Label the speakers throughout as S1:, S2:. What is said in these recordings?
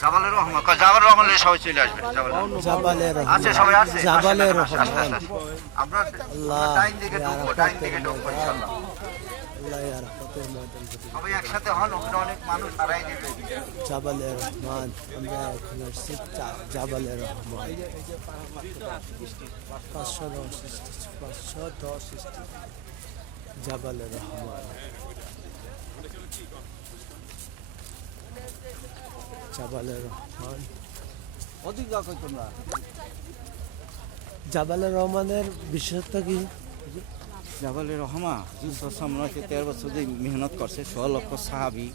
S1: জাবালের রহমান। কয় জাবালের রহমানের সবাই চলে আসবে। জাবালের
S2: জাবালের
S1: আছে সবাই আছে?
S2: জাবালের
S1: আসেন, আসেন, আসেন, আসেন। আমরা
S2: আল্লাহ,
S1: দিকে ঢুকবো
S2: রাফাতের
S1: দিকে ঢুকবো ইনশাআল্লাহ
S2: আল্লাহ রাহমাতের ময়দান করে দিন।
S1: সবাই একসাথে হন ওখানে অনেক মানুষ হারাই দিবে।
S2: জাবালের রহমান আমরা এখন আসছি জা- রহমান। পাঁচশো দশ পাঁচশো দশ স্টেজ জাবালের রহমান। জাবালের তোমরা? জাবালের রহমানের বিশেষত্ব কি?
S3: জাবালের রহমা আমরা তেরো বছর যে মেহনত করছে ছ লক্ষ সাহাবি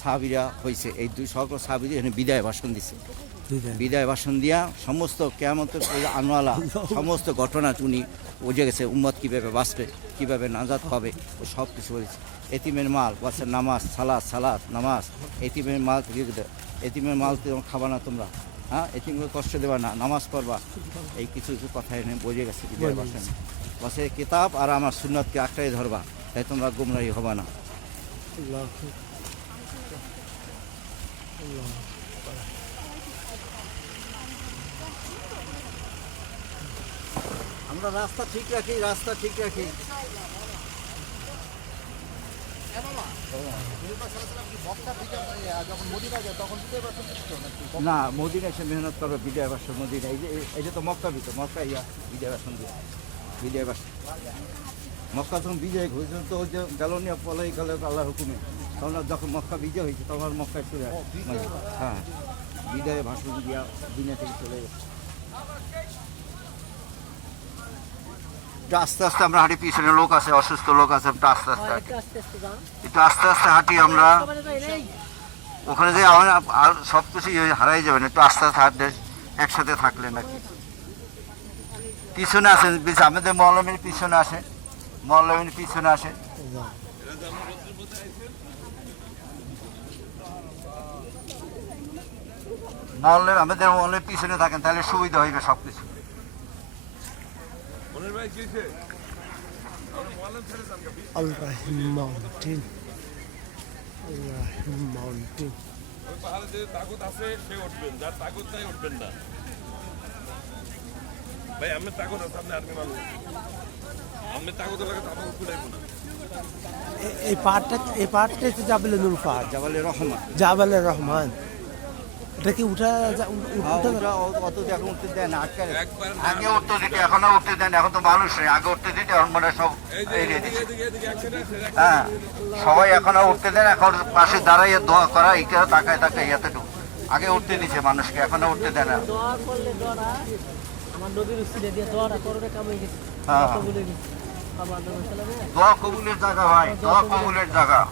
S3: সাহাবিরা হয়েছে এই দুই সকল লক্ষ সাহাবি এখানে বিদায় ভাষণ দিছে। বিদায় ভাষণ দিয়া সমস্ত কেয়ামতের আনোয়ালা সমস্ত ঘটনা উনি বুঝে গেছে উম্মত কীভাবে বাঁচবে কীভাবে নাজাত পাবে ও সব কিছু বলেছে। এতিমের মাল বলছে নামাজ সালাদ সালাদ নামাজ। এতিমের মাল এতিমের মাল তো খাবা না তোমরা। হ্যাঁ এতিমকে কষ্ট দেবা না নামাজ পড়বা। এই কিছু কিছু কথা এনে বুঝে গেছে বিদায় ভাষণ বসে কিতাব আর আমার সুন্নতকে আঁকড়াই ধরবা তাই তোমরা গুমরাহি হবা না।
S2: আল্লাহ
S3: আমরা রাস্তা ঠিক রাখি রাস্তা ঠিক রাখি। না মদিনা এসে মেহনত করবে বিজয় বাসন মদিনা। এই যে এই যে তো মক্কা ভিতর মক্কা ইয়া বিজয় বাসন দিয়ে। বিজয় বাসন মক্কা যখন বিজয় হয়েছিল তো ওই যে গালনিয়া পলাই গেল আল্লাহর হুকুমে। তখন আর যখন মক্কা বিজয় হয়েছে তখন আর মক্কায় চলে আসে। হ্যাঁ বিজয় ভাষণ দিয়া দিনে থেকে চলে গেছে।
S1: আস্তে আস্তে আমরা হাঁটি পিছনে লোক আছে অসুস্থ লোক আছে একটু আস্তে আস্তে হাঁটি। একটু আস্তে আস্তে হাঁটি আমরা। ওখানে যে আমার আর সব কিছু হারাই যাবেন একটু আস্তে আস্তে হাঁটলে একসাথে থাকলে নাকি। পিছনে আসেন আমাদের মলমের পিছনে আসে মলমের পিছনে আসে। মহল্লের আমাদের মহল্লের পিছনে থাকেন তাহলে সুবিধা হইবে সব কিছু
S2: Al-Rahim Mountain. Al-Rahim Mountain.
S4: ওই পাহাড়ে যে তাগত আছে সে উঠবেন। যার তাগত নাই উঠবেন না। ভাই আমি তাগত আছে আপনি আর্মি মানুষ। আমি তাগত লাগে তো আমাকে খুলে না
S2: এই পাহাড়টা এই পাহাড়টা হচ্ছে জাবালে নূর পাহাড়
S3: জাবালে রহমান।
S2: জাবালে রহমান। এটা কি উঠা
S3: হ্যাঁ,
S2: উঠা
S3: অত- অত এখন উঠতে দেয় না আটকে
S1: আগে উঠতে দিতে এখনও উঠতে দেন এখন তো মানুষ নেই আগে উঠতে দিতে এখন মনে সব এড়িয়ে দিচ্ছে। হ্যাঁ সবাই এখনও উঠতে দেন এখন পাশে দাঁড়াইয়ে দোয়া করা এটা তাকায় তাকায় এতটুকু। আগে উঠতে দিছে মানুষকে এখনও উঠতে দেয় না।
S5: দোয়া
S1: হ্যাঁ। কবুলের জায়গা ভাই দোয়া কবুলের জায়গা।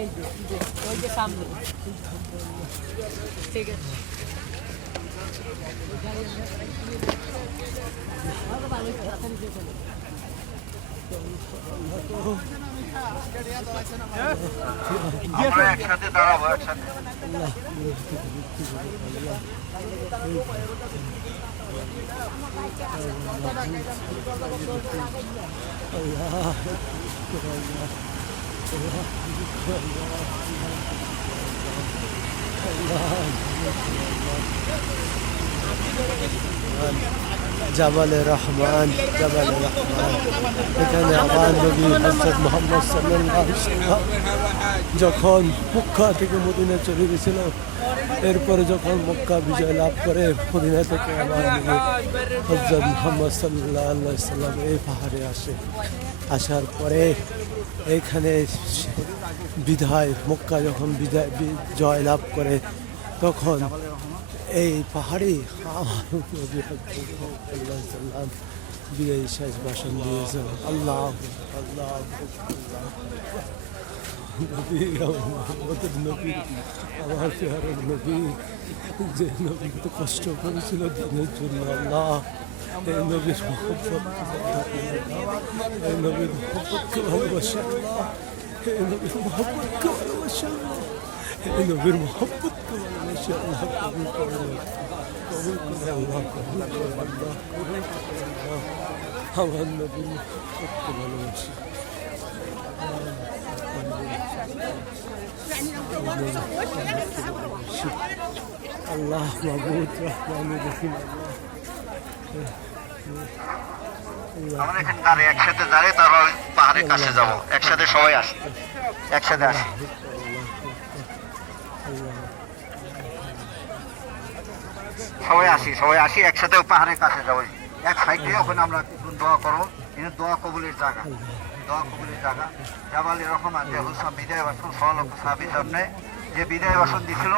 S5: এই যে ওই যে সামনে। ঠিক আছে।
S1: আমরা একসাথে দাঁড়াবো একসাথে।
S2: জাবালে রহমান জাবালে রহমান। এখানে আমার নবী হজরত মোহাম্মদ সাল্লাম যখন মক্কা থেকে মদিনা চলে গেছিল, এরপরে যখন মক্কা বিজয় লাভ করে মদিনা থেকে আমার নবী হজরত মোহাম্মদ সাল্লাহ সাল্লাম এই পাহাড়ে আসে। আসার পরে এইখানে বিধায়, মক্কা যখন বিদায় জয় লাভ করে, তখন এই পাহাড়ে সাল্লাম বিদায়ী শেষ ভাষণ আল্লাহ আল্লাহ আমার নবী যে নবী কষ্ট করেছিল দিনের জন্য আল্লাহ এই নবীর মোহাম্মত এই নবীর মোহাম্মতকে ভালোবাসে আল্লাহ এই নবীর মোহাম্মতকে ভালোবাসে আল্লাহ এই নবীর মোহাম্মতকে ভালোবাসে আল্লাহ কবুল করে নাও। কবুল করে
S1: এখানে দাঁড়িয়ে একসাথে দাঁড়িয়ে তারপর পাহাড়ের কাছে যাব। একসাথে সবাই আসি। একসাথে সবাই আসি সবাই আসি একসাথে পাহাড়ের কাছে যাব। এক সাইডে ওখানে আমরা দোয়া করব। কিন্তু দোয়া কবুলের জায়গা। দোয়া কবুলের জায়গা। জাবালি রহমান যে হুসাম বিদায় বাসন যে বিদায় বাসন দিছিল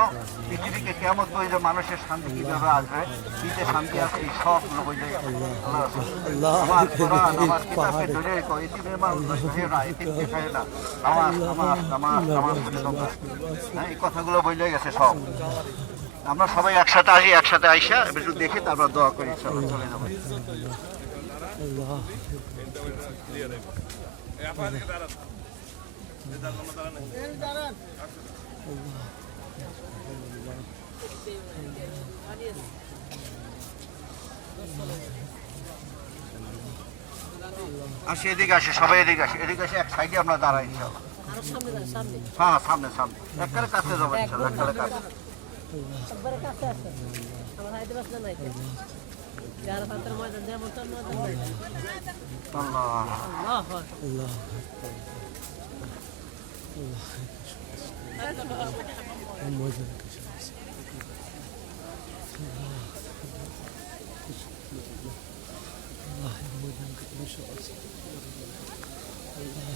S1: পৃথিবীকে কেমন বইলে মানুষের শান্তি কীভাবে আসবে শীতে শান্তি আছে এই সব বইলে
S2: আল্লাহ
S1: আমার কোরআন আমার কিতাবকে ধরে রেখো মানুষ ধরে না ইতিমকে খায় না। নামাজ নামাজ নামাজ নামাজ পড়ে তোমরা এই কথাগুলো বইলে গেছে সব। আমরা সবাই একসাথে আসি একসাথে আইসা একটু দেখে তারপর দোয়া করি চলে যাব। আসি এদিকে আসি সবাই এদিকে আসি। এদিকে আসি এক সাইডে আমরা দাঁড়াই
S5: সামনে
S1: হ্যাঁ সামনে সামনে। একবারে কাছে যাব ইনশাআল্লাহ একবারে কাছে।
S5: একবারে কাছে আছে আমার হাইতে বাসলে নাই যারা তান্ত্র ময়দান যেমন তোর ময়দান নাই
S1: আল্লাহ
S5: আল্লাহ হয়
S2: আল্লাহ মজা কিছু আছে আল্লাহ মজা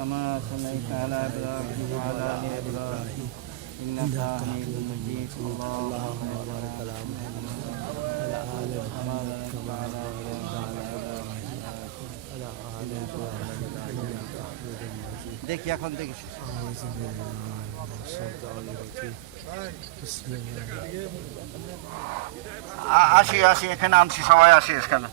S3: كما صليت على ابراهيم وعلى ال ابراهيم انك حميد مجيد اللهم بارك على محمد
S2: على آل محمد
S3: كما باركت على ابراهيم
S2: على آل إبراهيم إنك حميد مجيد
S3: দেখি এখন দেখি
S2: أعوذ بالله من الشيطان الرجيم بسم الله
S1: আসি আসি এখানে আনছি সবাই আসি এখানে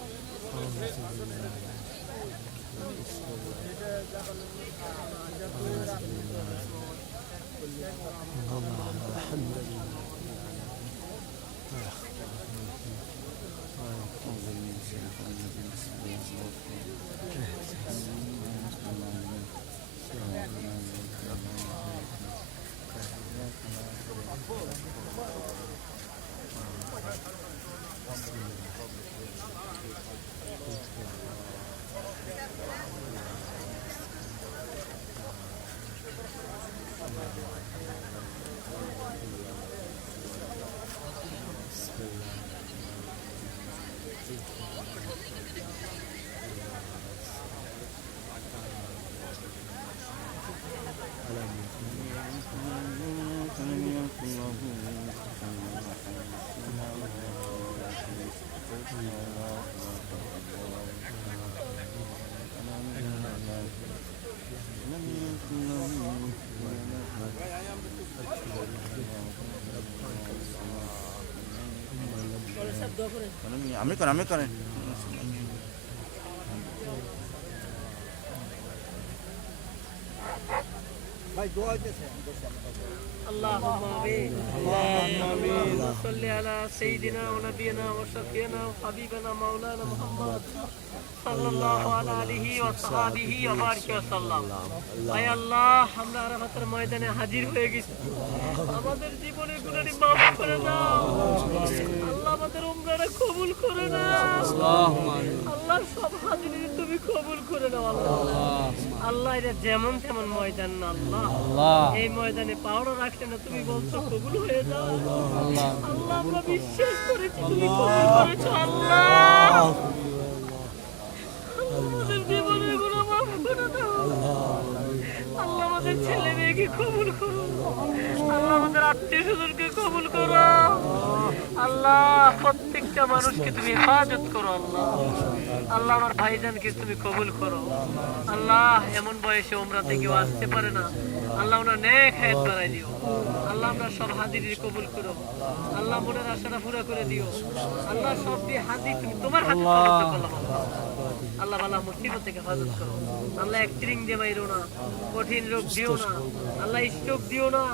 S5: সব দোয়া করে
S3: আমি করেন আমি করেন
S5: اللهم امين اللهم امين صل على سيدنا ونبينا وشفينا وحبيبنا مولانا محمد صلى الله على اله وصحبه وبارك وسلم আয় আল্লাহ আমরা আরাফাতের ময়দানে হাজির হয়ে গেছি আমাদের জীবনের গুণানি মাফ করে দাও আল্লাহ আমাদের উমরাটা কবুল করে আল্লাহ সব হাজিরি তুমি কবুল করে নাও আল্লাহ। আল্লাহ এটা যেমন তেমন ময়দান না আল্লাহ। এই ময়দানে পাওয়ারও রাখছে না তুমি বলছো কবুল হয়ে যাও। আল্লাহ। আমরা বিশ্বাস করেছি তুমি কবুল করেছ আল্লাহ। আমাদের জীবনেরগুলো মাফ করে দাও। আমাদের ছেলে মেয়েকে কবুল করো। আল্লাহ আমাদের আত্মীয় স্বজনকে প্রত্যেকটা মানুষকে তুমি হেফাজত করো আল্লাহ। আল্লাহ আমার ভাইজানকে তুমি কবুল করো। আল্লাহ এমন বয়সে ওমরাতে কেউ আসতে পারে না। আল্লাহ ওনার নেক হায়াত বাড়াই দিও। আল্লাহ আমরা সব হাজির কবুল করো। আল্লাহ মনের আশাটা পুরা করে দিও। আল্লাহ সব দিয়ে হাজির তুমি তোমার হাতে করলাম আল্লাহ। আল্লাহ মুসিবত থেকে হেফাজত করো। আল্লাহ অ্যাক্সিডিং দিয়ে মাইরো না, কঠিন রোগ দিও না, আল্লাহ স্ট্রোক দিও না,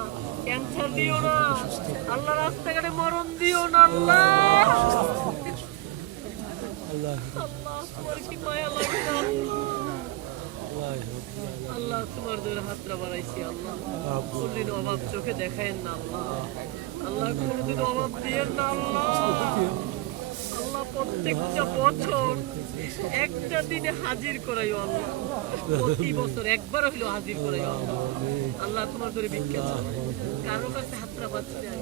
S5: ক্যান্সার দিও না, আল্লাহ রাস্তাঘাটে মরণ দিও না, আল্লাহ।
S2: আল্লাহ
S5: তোমার দূরে হাতটা বাড়াইছি, আল্লাহ। কোনদিন অভাব চোখে দেখায় না, আল্লাহ। আল্লাহ কোনদিন অভাব দিয়েন না, আল্লাহ। প্রত্যেকটা বছর একটা দিনে হাজির করাই আল্লাহ। প্রতি বছর একবার হইল হাজির করাই আল্লাহ। আল্লাহ তোমার ধরে বিখ্যাত কারও কাছে হাতটা পাচ্ছি না।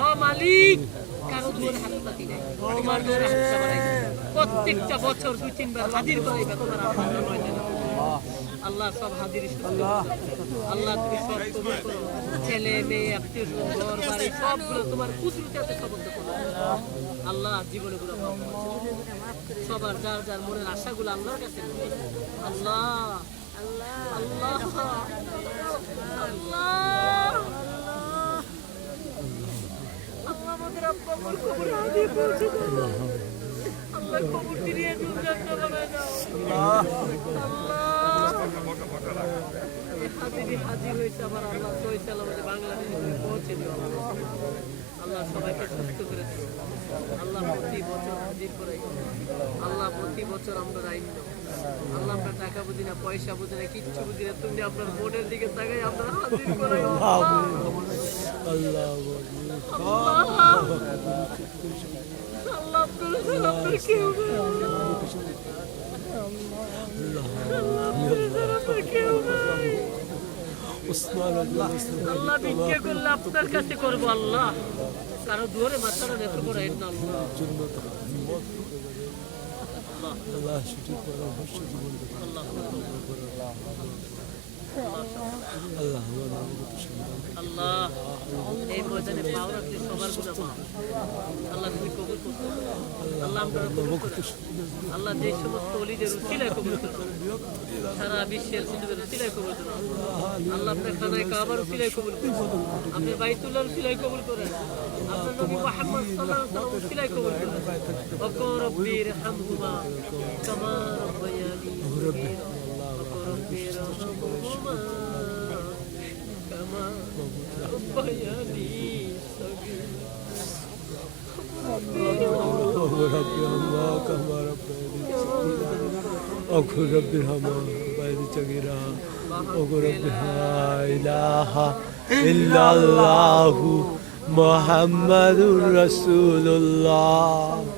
S5: ও মালিক, কারও দূরে হাত হাতটা বাড়াই প্রত্যেকটা বছর দুই তিনবার হাজির করাইবা, তোমার ময়দানে আল্লাহ সব হাজির আল্লাহ। তুমি সব করো। ছেলে মেয়ে আত্মীয় ঘর বাড়ি সবগুলো তোমার কুদরতে সম্বন্ধ করো আল্লাহ জীবনে গুলো সবার যার যার মনের আশাগুলো আল্লাহর কাছে। আল্লাহ আল্লাহ। আল্লাহ। আল্লাহ। আল্লাহ আমাদের আব্বা আম্মার কবর হাজির পৌঁছে দাও আল্লাহ কবর ফিরিয়ে দিন জান্নাত বানায় দাও। আল্লাহ। এই হাজিরি হাজির হয়েছে আবার আল্লাহ ফয়সালা আমাদের বাংলাদেশে পৌঁছে দিও আল্লাহ। সবাইকে সুস্থ করে দিও আল্লাহ প্রতি বছর হাজির করে আল্লাহ প্রতি বছর আমরা আইন আল্লাহ আমরা টাকা বুঝি না পয়সা বুঝি না কিচ্ছু বুঝি না তুমি আপনার বোনের দিকে তাকাই আপনার হাজির করে
S2: আল্লাহ
S5: আল্লাহ আল্লাহ আপনার কেউ আল্লাহ ভিক্ষা করলে আপনার কাছে করব আল্লাহ। কারও দুয়ারে মাথাটা নেত্র করে আল্লাহ।
S2: আল্লাহ।
S5: আল্লাহ।
S2: আল্লাহ
S5: এই ময়দানে পাও রাখলে সবার আল্লাহ তুমি কবুল আল্লাহ আল্লাহ যে সমস্ত অলিদের উচিলায় কবুল করো সারা বিশ্বের কুতুবের উচিলায় কবুল করো আল্লাহ আপনার খানায় কাবার উচিলায় কবুল করো আপনি বাইতুল্লাহ উচিলায় কবুল করেন আপনার
S2: أكو ربي هما بين صغيرا أكو ربي لا إله إلا الله محمد رسول الله صلى الله